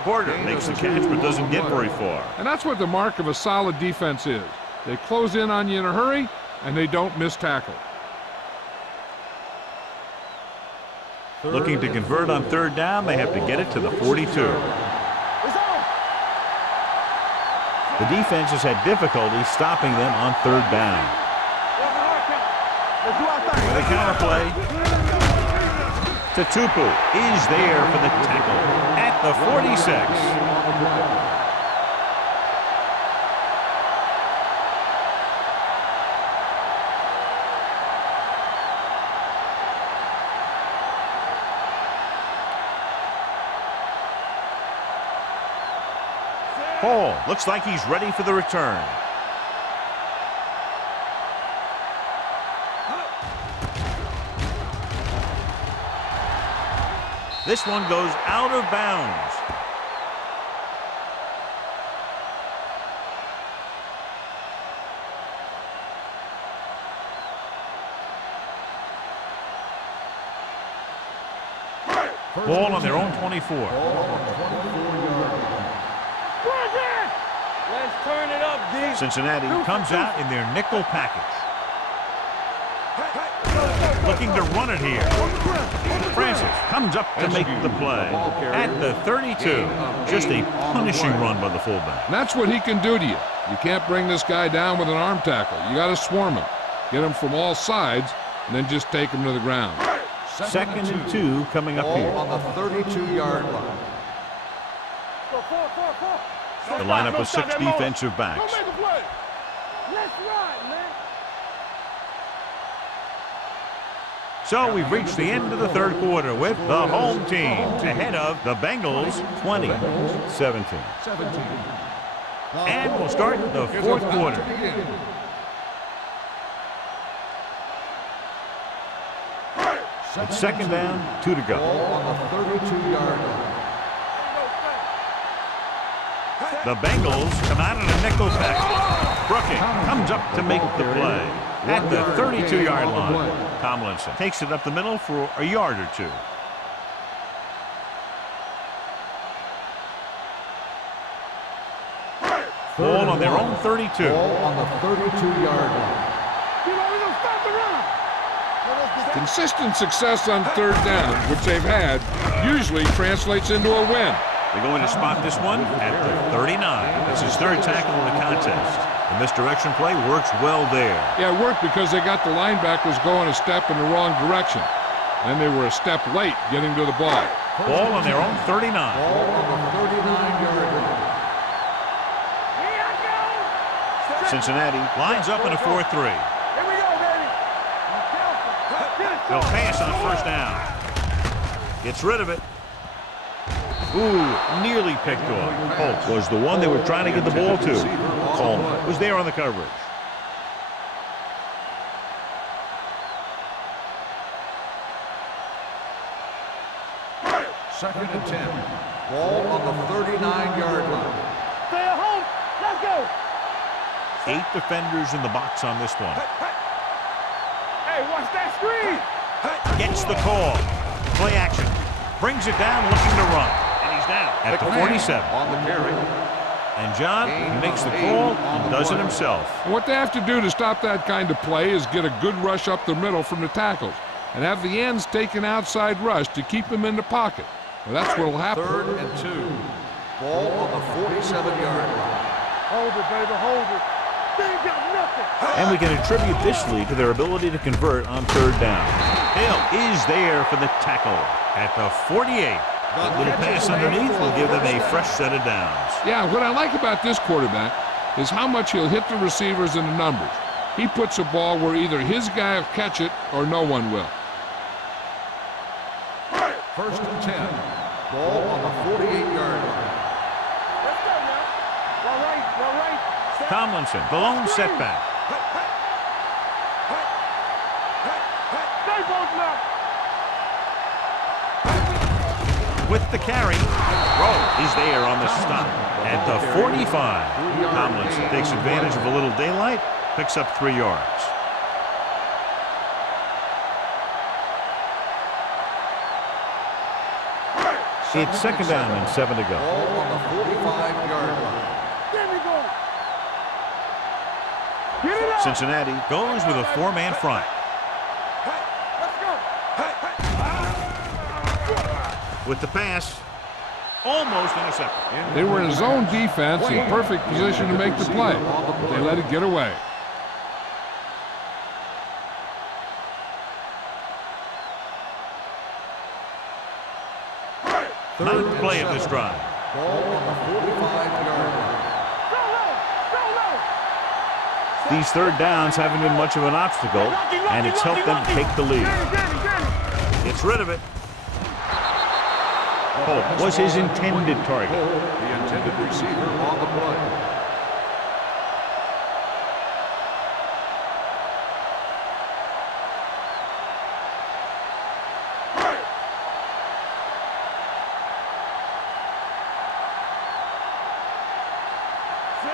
Porter makes the catch but doesn't get very far. And that's what the mark of a solid defense is. They close in on you in a hurry, and they don't miss tackle. Looking to convert on third down, they have to get it to the 42. The defense has had difficulty stopping them on third down. With a counter play, Tatupu is there for the tackle at the 46. Paul looks like he's ready for the return. This one goes out of bounds. Ball on their own 24. Let's turn it up, D. Cincinnati comes out in their nickel package. Looking to run it here. Francis comes up to make the play at the 32. Just a punishing run by the fullback. And that's what he can do to you. You can't bring this guy down with an arm tackle. You got to swarm him. Get him from all sides, and then just take him to the ground. Second and 2 coming up here. On the 32-yard line. The lineup of 6 defensive backs. Let's ride, man. So we've reached the end of the third quarter with the home team ahead of the Bengals 20-17. And we'll start the fourth quarter. It's second down, 2 to go. On the 32-yard line. The Bengals come out in a nickel package. Brookings comes up to make the play at the 32-yard line. Tomlinson takes it up the middle for a yard or 2. Ball on their own 32. Ball on the 32-yard line. Consistent success on third down, which they've had, usually translates into a win. They're going to spot this one at the 39. That's his third tackle in the contest. The misdirection play works well there. Yeah, it worked because they got the linebackers going a step in the wrong direction. Then they were a step late getting to the ball. Ball on their own 39. Ball on the 39-yard line. Cincinnati lines up in a 4-3. Here we go, baby. They'll pass on first down. Gets rid of it. Ooh, nearly picked off. Holt was the one they were trying to get the ball to. Coleman was there on the coverage. Second and 10. Ball on the 39-yard line. Stay at home. Let's go. 8 defenders in the box on this one. Hey, watch that screen. Gets the call. Play action. Brings it down, looking to run. And he's down at the 47. On the carry. And John makes the call and does it himself. What they have to do to stop that kind of play is get a good rush up the middle from the tackles and have the ends take an outside rush to keep them in the pocket. Well, that's what will happen. Third and 2. Ball on the 47-yard line. Hold it, baby. Hold it. They ain't got nothing. And we can attribute this lead to their ability to convert on third down. Hill is there for the tackle at the 48. That little pass underneath will give them a fresh set of downs. Yeah, what I like about this quarterback is how much he'll hit the receivers in the numbers. He puts a ball where either his guy will catch it or no one will. First and 10. Ball on the 48-yard line. Let's go now. All right. Tomlinson, the lone setback. Stay both up. With the carry, Rowe is there on the stop at the 45. Tomlinson takes advantage of a little daylight, picks up 3 yards. It's second down and 7 to go. Ball on the 45-yard line. There we go. Get it up. Cincinnati goes with a 4-man front. Let's go. With the pass, almost intercepted. They were in zone defense in perfect position to make the play, but they let it get away. Ninth play of this drive. Ball on the 45-yard line. These third downs haven't been much of an obstacle, and it's helped them take the lead. Gets rid of it. Holt was his intended target. The intended receiver on the play.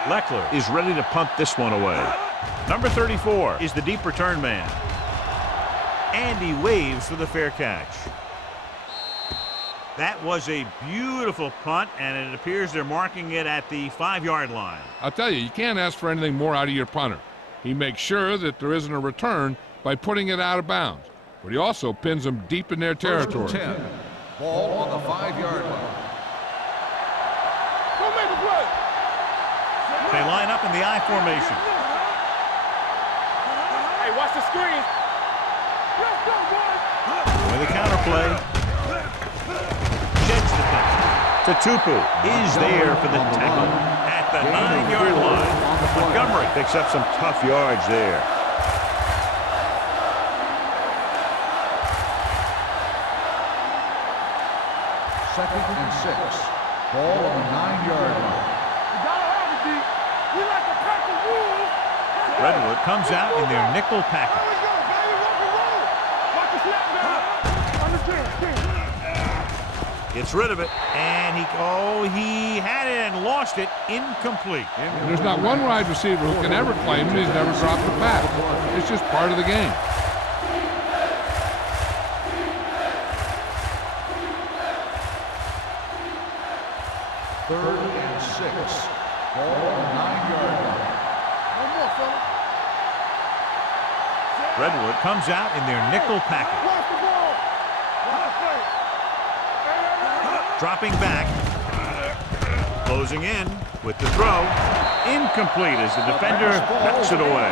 Leckler is ready to punt this one away. Number 34 is the deep return man. And he waves for the fair catch. That was a beautiful punt, and it appears they're marking it at the 5-yard line. I'll tell you, you can't ask for anything more out of your punter. He makes sure that there isn't a return by putting it out of bounds, but he also pins them deep in their territory. 10. Ball on the 5-yard line. Go make a play. They line up in the I formation. Hey, watch the screen. Let's go, boys. With a counterplay. Jets defense. Tatupu is there for the tackle at the 9-yard line. Montgomery picks up some tough yards there. Second and 6. Ball on the 9-yard line. We gotta have it, D. We like to pack the rules. Redwood comes out in their nickel There package. we go, baby. Rock and roll. Watch the snap now. Understand. Gets rid of it, and he had it and lost it. Incomplete. There's not one wide receiver who can ever claim that he's never dropped a pass. It's just part of the game. Third and 6. Ball on the 9-yard line. No more, fella. Redwood comes out in their nickel package. Watch the ball. Watch the play. Dropping back. Closing in with the throw. Incomplete as the defender knocks it away.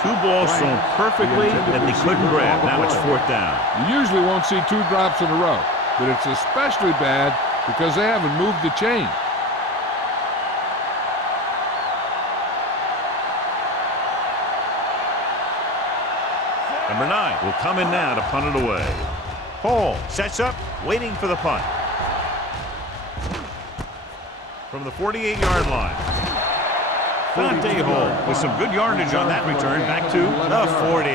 Two balls thrown perfectly that they couldn't grab. Now it's 4th down. You usually won't see 2 drops in a row, but it's especially bad because they haven't moved the chain. Number 9 will come in now to punt it away. Hall sets up, waiting for the punt. From the 48-yard line. Dante Hall with some good yardage on that return back to the 40.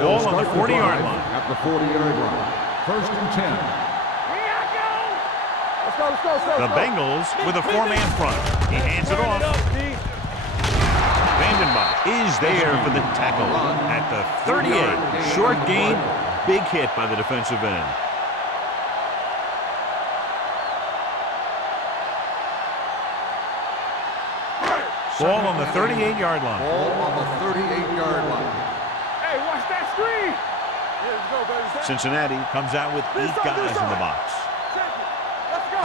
Ball on the 40-yard line. At the 40-yard line. First and 10. Let's go, let's go, let's go. The Bengals with a 4-man front. He hands it off. Vandenbach is there for the tackle at the 38. Short gain, big hit by the defensive end. Ball on the 38-yard line. Ball on the 38-yard line. Hey, watch that screen. Yeah, let's go, baby. Cincinnati comes out with 8 guys in the box. Let's go.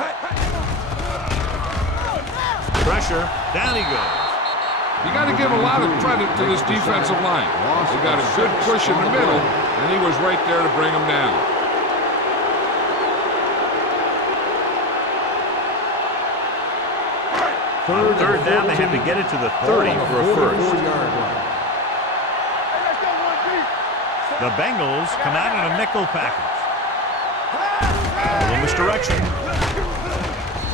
Pressure, down he goes. You got to give a lot of credit to this defensive line. They got a good push in the middle, and he was right there to bring them down. On third down, they have to get it to the 30 for a first. Hey, let's go, 1-deep. The Bengals come out in a nickel package. A little misdirection.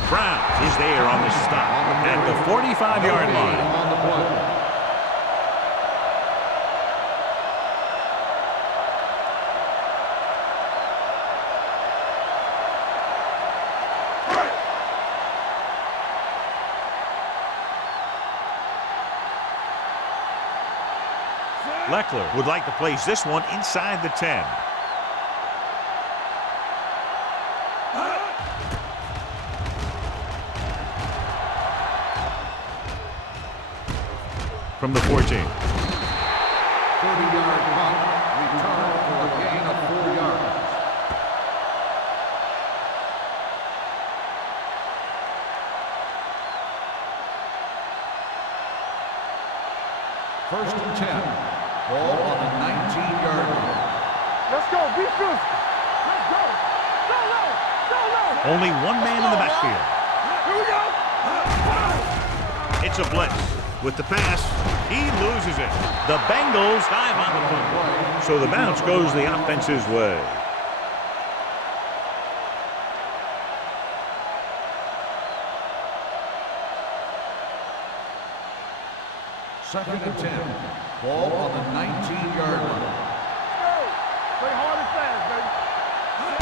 Brown is there on the stop at the 45-yard line. On the play. Leckler would like to place this one inside the 10. From the 14. 30-yard punt, return for a gain of 4 yards. First and 10. Ball on the 19-yard line. Let's go. Be physical. Let's go. Go low. Go low. Only one man in the backfield. Here we go. It's a blitz. With the pass, he loses it. The Bengals dive on the play. So the bounce goes the offense's way. Second and 10. Ball on the 19-yard line. Play hard and fast, baby.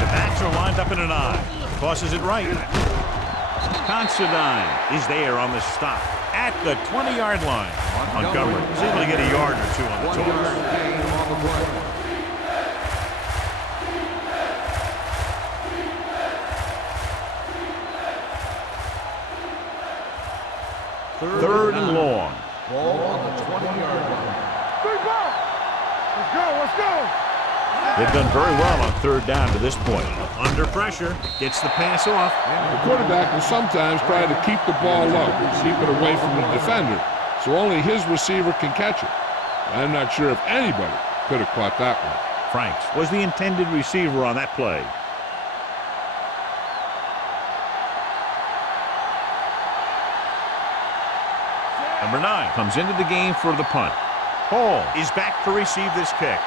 The backs are lined up in an I. Tosses it right. Considine is there on the stop at the 20-yard line. Montgomery is able to get a yard or two on the 1 yard gain on the play. Third and long. Ball on the 20-yard line. Big ball. Let's go. Let's go. They've done very well on third down to this point. Under pressure, gets the pass off. The quarterback will sometimes try to keep the ball low, keep it away from the defender, so only his receiver can catch it. I'm not sure if anybody could have caught that one. Franks was the intended receiver on that play. Number 9 comes into the game for the punt. Hall is back to receive this kick.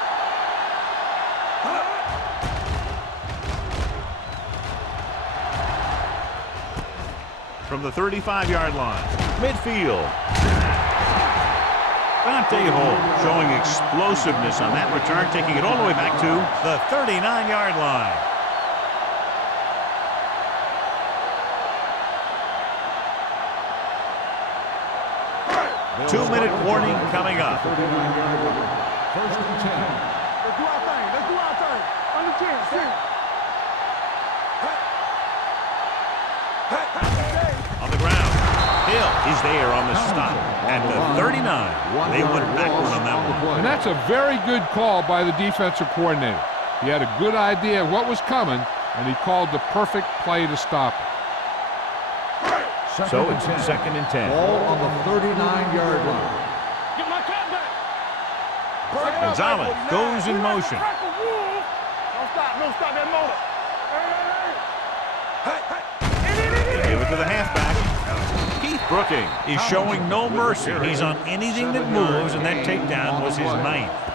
From the 35-yard line, midfield. Dante Hall showing explosiveness on that return, taking it all the way back to the 39-yard line. Two-minute warning coming up. 39-yard line. First and 10. Let's do our thing. Let's do our thing. Under 10. On the ground. Hill is there on the stop. At the 39. They went backward on that one. And that's a very good call by the defensive coordinator. He had a good idea of what was coming, and he called the perfect play to stop it. So it's second and 10. Ball on the 39-yard line. Get my cat back. Gonzalez goes in motion. Don't stop that motor. They give it to the halfback. Keith Brooking is showing no mercy. He's on anything that moves, and that takedown was his 9th.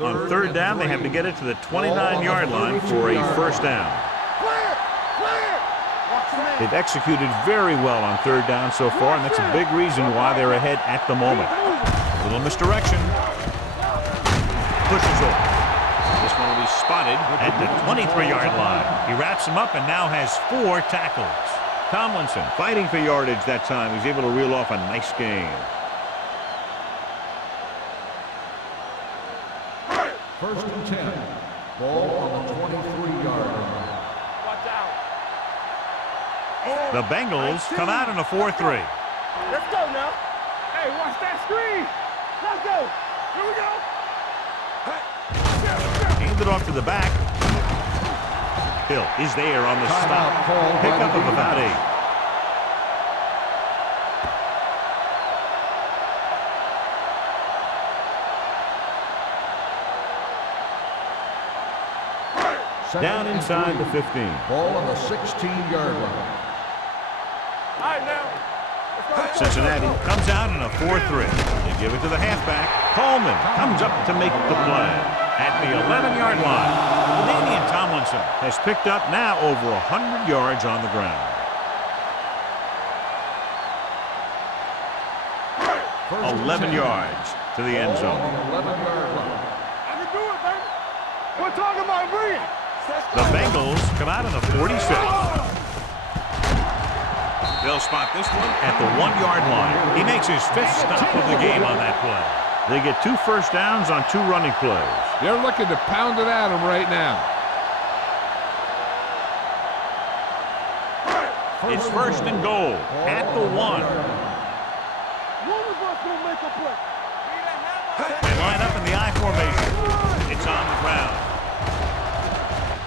On third down, they have to get it to the 29-yard line for a first down. They've executed very well on third down so far, and that's a big reason why they're ahead at the moment. A little misdirection. Pushes over. This one will be spotted at the 23-yard line. He wraps him up and now has 4 tackles. Tomlinson fighting for yardage that time. He's able to reel off a nice gain. First and 10. Ball on the 23-yard line. Watch out. The Bengals come out in a 4-3. Let's go now. Hey, watch that screen. Let's go. Here we go. Hand it off to the back. Hill is there on the stop. Pickup of about 8. Down inside the 15. Ball on the 16-yard line. All right, now. Let's go. Cincinnati comes out in a 4-3. They give it to the halfback. Coleman comes up to make the play. At the 11-yard line, Damian Tomlinson has picked up now over 100 yards on the ground. 11 yards to the end zone. 11-yard line. I can do it, baby. We're talking about bringing. The Bengals come out of the 46. They'll spot this one at the 1-yard line. He makes his 5th stop of the game on that play. They get 2 first downs on 2 running plays. They're looking to pound it at him right now. It's 1st and goal at the 1. One of us gonna make a play. They line up in the I formation. It's on the ground.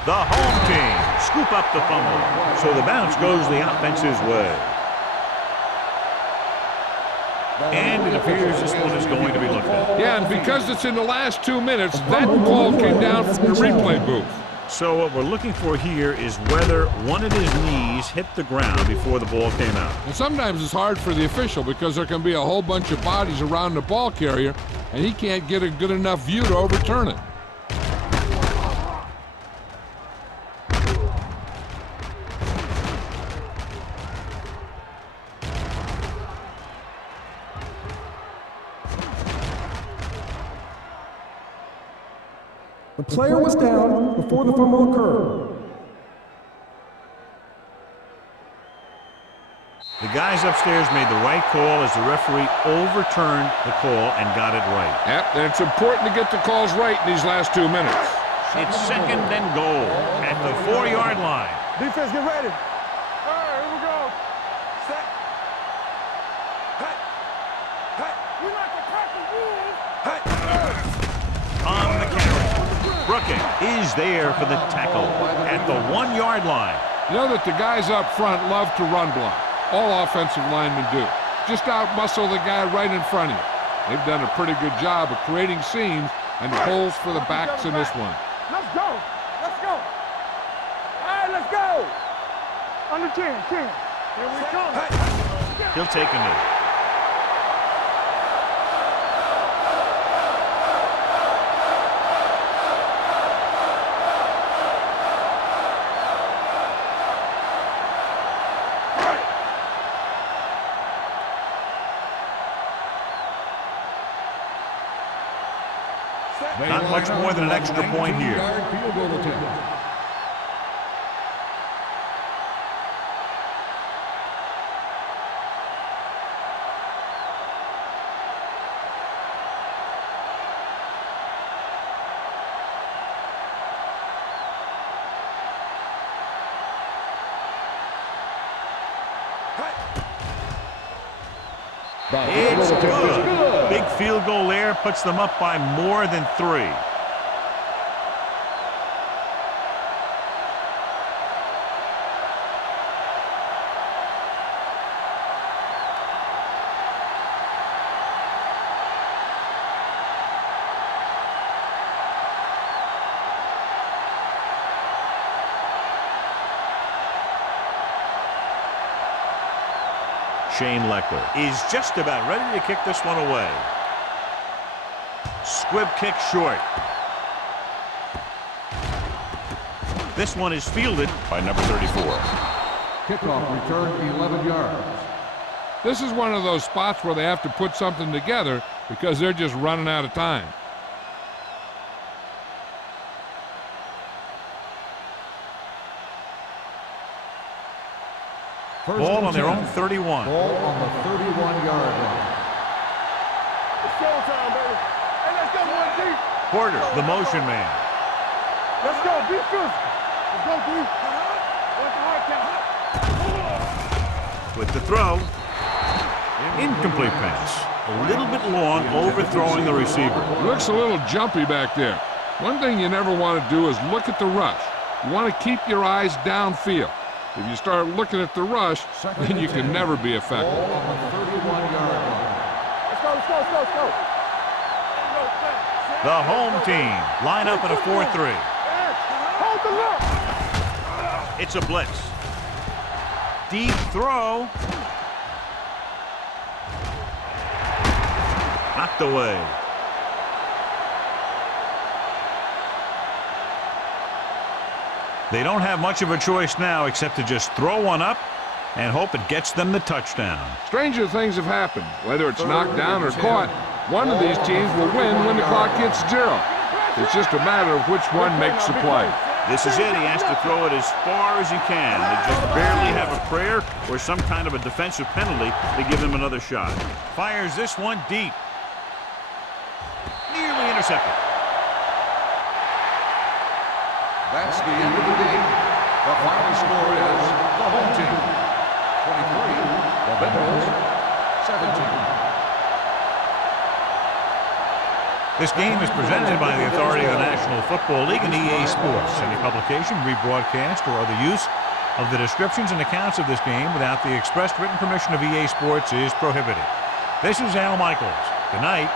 The home team scoop up the fumble, so the bounce goes the offense's way. And it appears this one is going to be looked at. Yeah, and because it's in the last 2 minutes, that call came down from the replay booth. So what we're looking for here is whether one of his knees hit the ground before the ball came out. And sometimes it's hard for the official because there can be a whole bunch of bodies around the ball carrier, and he can't get a good enough view to overturn it. The player was down before the fumble occurred. The guys upstairs made the right call as the referee overturned the call and got it right. Yep, and it's important to get the calls right in these last 2 minutes. It's 2nd and goal at the 4-yard line. Defense, get ready. All right, here we go. Set. Hey. Hey. We like to crack the rules. Hey. On the carry. Brooking is there for the tackle at the 1-yard line. You know that the guys up front love to run block. All offensive linemen do. Just out-muscle the guy right in front of you. They've done a pretty good job of creating seams and holes for the backs in this one. Let's go. Let's go. All right, let's go. Under 10. Here we come. He'll take a knee. Not much more than an extra point here. Field goal attempt. It's good. Big field goal there puts them up by more than 3. Shane Leckler is just about ready to kick this one away. Squib kick short. This one is fielded by number 34. Kickoff return 11 yards. This is one of those spots where they have to put something together because they're just running out of time. Ball on their own 31. Ball on the 31-yard line. It's showtime, baby. Hey, let's go, one deep. Porter, the motion man. Let's go, be physical. Let's go, deep. What's the hard count? With the throw. Incomplete pass. A little bit long, overthrowing the receiver. Looks a little jumpy back there. One thing you never want to do is look at the rush. You want to keep your eyes downfield. If you start looking at the rush, then you can never be effective. Ball on the 31-yard line. Let's go. The home team line up in a 4-3. Hold the look. It's a blitz. Deep throw. Knocked away. They don't have much of a choice now except to just throw one up and hope it gets them the touchdown. Stranger things have happened. Whether it's knocked down or caught, one of these teams will win when the clock hits 0. It's just a matter of which one makes the play. This is it. He has to throw it as far as he can. They just barely have a prayer or some kind of a defensive penalty to give him another shot. Fires this one deep. Nearly intercepted. That's the end of the game. The final score is the home team 23, the Bengals 17. This game is presented by the authority of the National Football League and EA Sports. Any publication, rebroadcast, or other use of the descriptions and accounts of this game without the expressed written permission of EA Sports is prohibited. This is Al Michaels. Good night.